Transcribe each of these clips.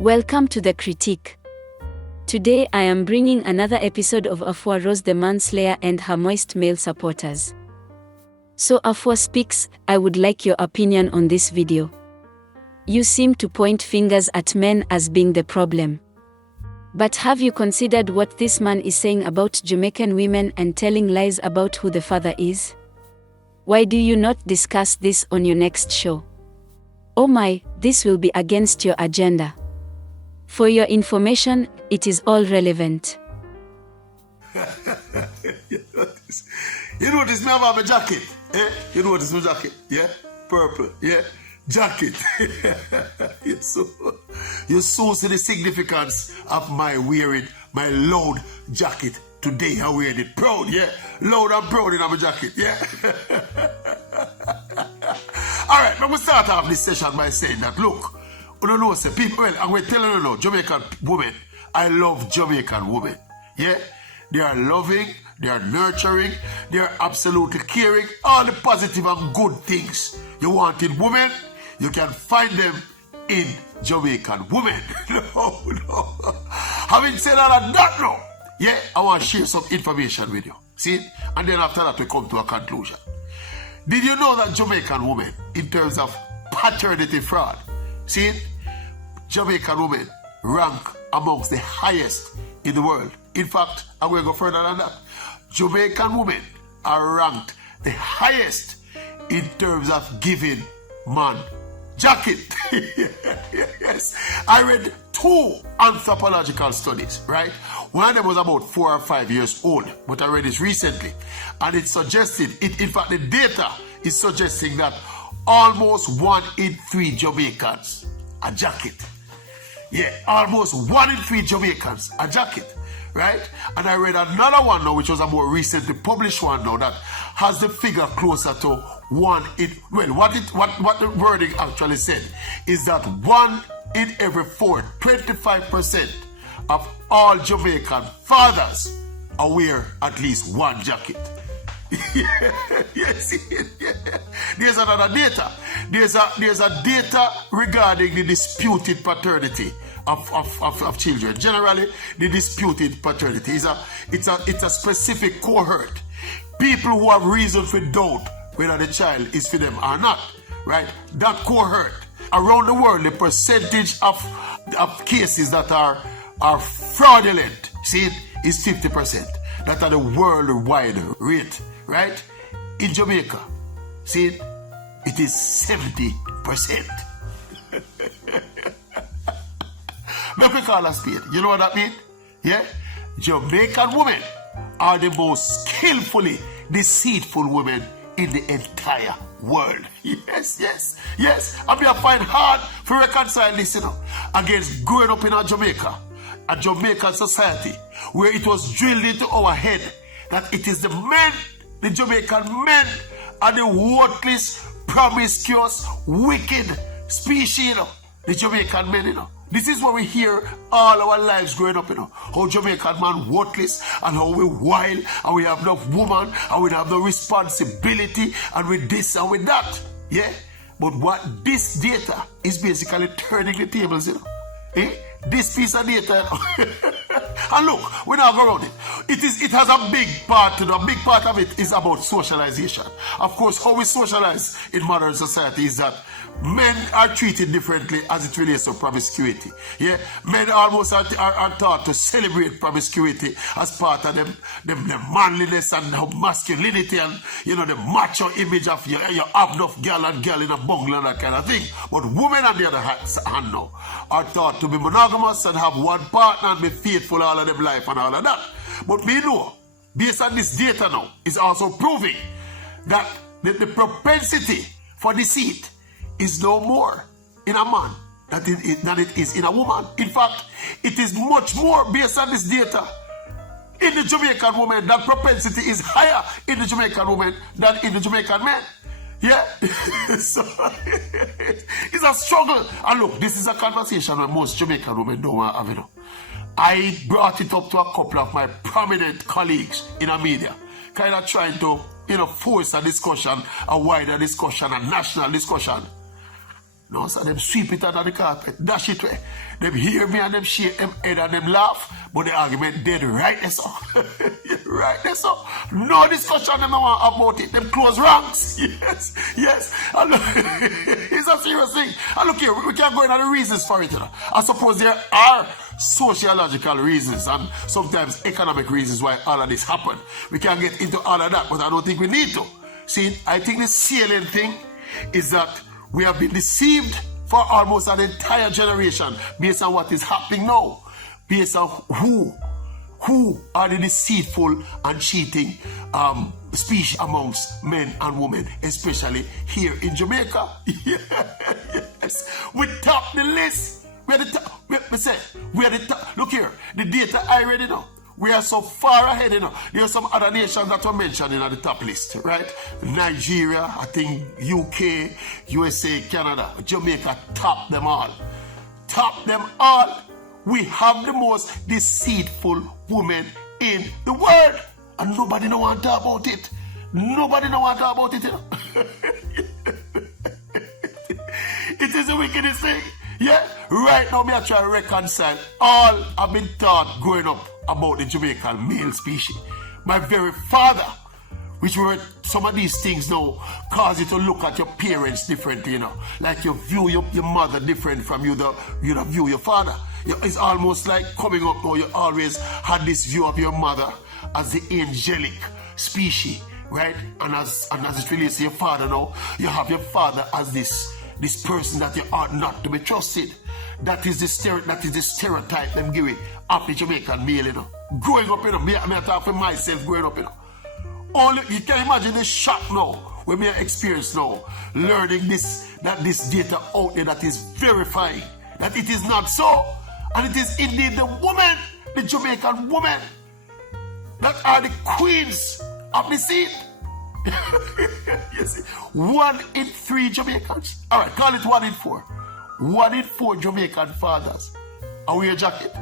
Welcome to The Critique. Today I am bringing another episode of AFUA Rose the Manslayer and her moist male supporters. So AFUA speaks, I would like your opinion on this video. You seem to point fingers at men as being the problem. But have you considered what this man is saying about Jamaican women and telling lies about who the father is? Why do you not discuss this on your next show? Oh my, this will be against your agenda. For your information, it is all relevant. You notice me have a jacket? Eh? You notice my jacket? Yeah? Purple. Yeah? Jacket. you so see the significance of my wearing my loud jacket today. I wear it proud, yeah? Loud and proud in my jacket, yeah? Alright, now we start off this session by saying that, look, you don't know, say, people, well, I'm going to tell you now, Jamaican women, I love Jamaican women, yeah? They are loving, they are nurturing, they are absolutely caring, all the positive and good things you want in women, you can find them in Jamaican women. No. Having said all of that now, yeah, I want to share some information with you, see? And then after that, we come to a conclusion. Did you know that Jamaican women, in terms of paternity fraud, see, Jamaican women rank amongst the highest in the world. In fact, I'm going to go further than that. Jamaican women are ranked the highest in terms of giving man jacket. Yes. I read 2 anthropological studies, right? One of them was about 4 or 5 years old, but I read this recently. And it suggested, in fact, the data is suggesting that almost 1 in 3 Jamaicans a jacket. Yeah, almost 1 in 3 Jamaicans a jacket, right? And I read another one now, which was a more recently published one now, that has the figure closer to 1 in, well, what the wording actually said is that 1 in every 4, 25% of all Jamaican fathers wear at least 1 jacket. Yes, yeah. There's another data. There's a data regarding the disputed paternity of children. Generally, the disputed paternity is a specific cohort. People who have reason for doubt whether the child is for them or not. Right? That cohort. Around the world, the percentage of cases that are fraudulent, see it, is 50%. That are the worldwide rate. Right? In Jamaica, see it? It is 70%. Make me call a spade. You know what that means? Yeah? Jamaican women are the most skillfully deceitful women in the entire world. Yes. I mean, I find hard to reconcile this, you know, against growing up in a Jamaican society, where it was drilled into our head that it is the men, the Jamaican men, are the worthless, promiscuous, wicked species, you know. The Jamaican men, you know. This is what we hear all our lives growing up, you know. How Jamaican man worthless, and how we wild, and we have no woman, and we have no responsibility, and with this and with that. Yeah? But what this data is basically turning the tables, you know. Eh? This piece of data, you know. And look, we're not going around it. It has a big part to it. A big part of it is about socialization. Of course, how we socialize in modern society is that men are treated differently as it relates to promiscuity. Yeah, men almost are taught to celebrate promiscuity as part of them manliness and masculinity, and you know, the macho image of you have enough girl and girl in a bungle and that kind of thing. But women, on the other hand now, are taught to be monogamous and have one partner and be faithful all of them life and all of that. But we know, based on this data now, is also proving that the propensity for deceit is no more in a man than it is in a woman. In fact, it is much more based on this data. In the Jamaican woman, that propensity is higher in the Jamaican woman than in the Jamaican man. Yeah? So, it's a struggle. And look, this is a conversation where most Jamaican women don't want to have, you know. I brought it up to a couple of my prominent colleagues in the media, kind of trying to, you know, force a discussion, a wider discussion, a national discussion. No, so them sweep it under the carpet, dash it away. Them hear me and them shake them head and them laugh, but the argument dead right there, so. Right there, so. No discussion them no want about it. Them close ranks. Yes, yes. And look, it's a serious thing. And look here, we can't go into the reasons for it. You know. I suppose there are sociological reasons and sometimes economic reasons why all of this happened. We can't get into all of that, but I don't think we need to. See, I think the salient thing is that we have been deceived for almost an entire generation based on what is happening now, based on who are the deceitful and cheating species amongst men and women, especially here in Jamaica. Yes, we top the list. We are the top. We are the top. Look here, the data I already know. We are so far ahead, you know. There are some other nations that were mentioned in the top list, right? Nigeria, I think UK, USA, Canada, Jamaica, top them all. Top them all. We have the most deceitful women in the world. And nobody know want to talk about it. Nobody know want to talk about it, you know. It is the wickedest thing. Yeah, right now, me I try to reconcile all I've been taught growing up about the Jamaican male species. My very father, which were some of these things now, cause you to look at your parents differently, you know. Like you view your mother different from you view your father. It's almost like coming up now, you always had this view of your mother as the angelic species, right? And as it relates to your father now, you have your father as this person that you ought not to be trusted. That is the stereotype them give it of the Jamaican male, you know. Growing up, you know, me I talk for myself growing up, you know. Only you can imagine the shock now when we are experienced now, learning that this data out there that is verifying that it is not so, and it is indeed the woman, the Jamaican woman, that are the queens of the scene. Yes, 1 in 3 Jamaicans. All right, call it 1 in 4. 1 in 4 Jamaican fathers are wear a jacket.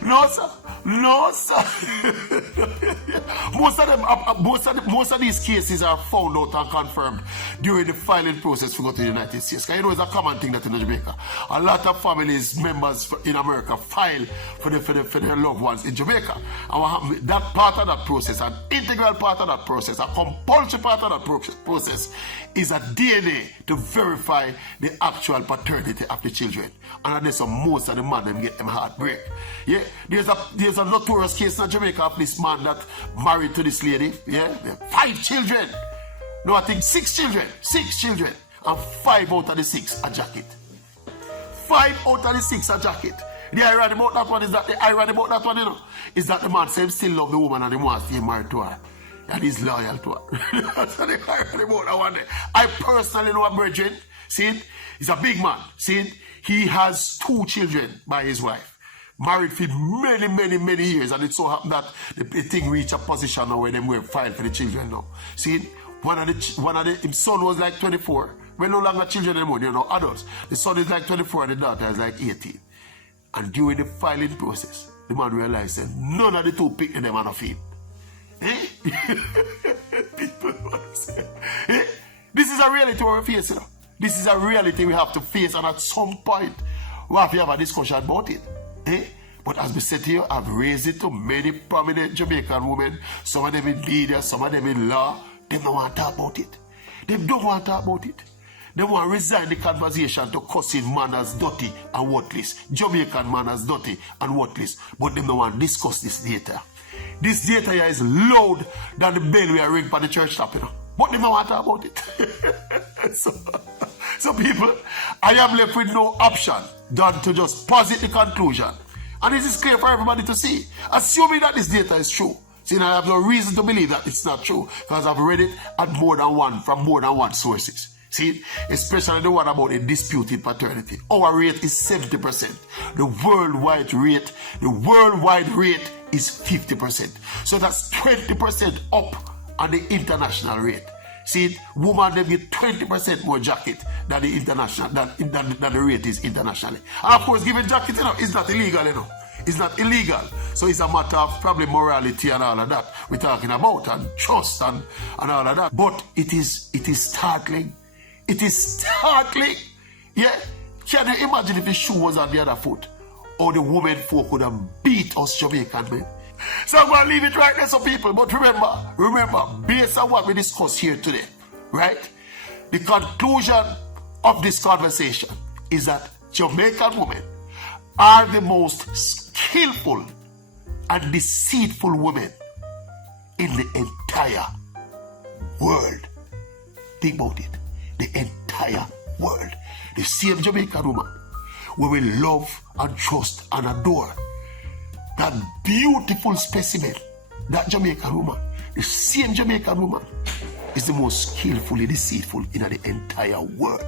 No, sir. No, sir. Most of these cases are found out and confirmed during the filing process to go to the United States. Because you know it's a common thing that in Jamaica, a lot of families, members in America file for their loved ones in Jamaica. And what happened, that part of that process, an integral part of that process, a compulsory part of that process, is a DNA to verify the actual paternity of the children. And that's most of the man them get them heartbreak. Yeah, there's a notorious case in Jamaica of this man that married to this lady. Yeah, 5 children. No, I think 6 children. 6 children. And 5 out of the 6 a jacket. 5 out of the 6 a jacket. The irony about that one is that you know, is that the man says still love the woman and he wants to get married to her. And he's loyal to her. That's the irony about that one. I personally know a brethren. See it? He's a big man. See it? He has 2 children by his wife. Married for many years, and it so happened that the thing reached a position now where they were filed for the children now. See, his son was like 24. We're no longer children anymore, you know, adults. The son is like 24 and the daughter is like 18. And during the filing process, the man realized that none of the 2 picked them on a feed. Eh? People want to say, eh? This is a reality we're facing. You know? This is a reality we have to face, and at some point, we have to have a discussion about it. Eh? But as we said here, I've raised it to many prominent Jamaican women, some of them in media, some of them in law. They don't want to talk about it. They don't want to talk about it. They want to resign the conversation to cussing man as dirty and worthless. Jamaican man as dirty and worthless. But they don't want to discuss this data. This data here is louder than the bell we are ringing for the church top, you know. But they don't want to talk about it. So people, I am left with no option than to just posit the conclusion. And this is clear for everybody to see. Assuming that this data is true. See, I have no reason to believe that it's not true, because I've read it from more than one sources. See, especially the one about a disputed paternity. Our rate is 70%. The worldwide rate is 50%. So that's 20% up on the international rate. See, woman they get 20% more jacket than the international than the rate is internationally. And of course, giving jacket, you know, is not illegal, you know. It's not illegal. So it's a matter of probably morality and all of that we're talking about, and trust and all of that. But it is startling. It is startling. Yeah. Can you imagine if the shoe was on the other foot? Or the woman folk would have beat us Jamaican men. So I'm going to leave it right there, some people. But remember, based on what we discussed here today, right? The conclusion of this conversation is that Jamaican women are the most skillful and deceitful women in the entire world. Think about it. The entire world. The same Jamaican woman where we love and trust and adore. That beautiful specimen, that Jamaican woman, the same Jamaican woman is the most skillfully deceitful in the entire world.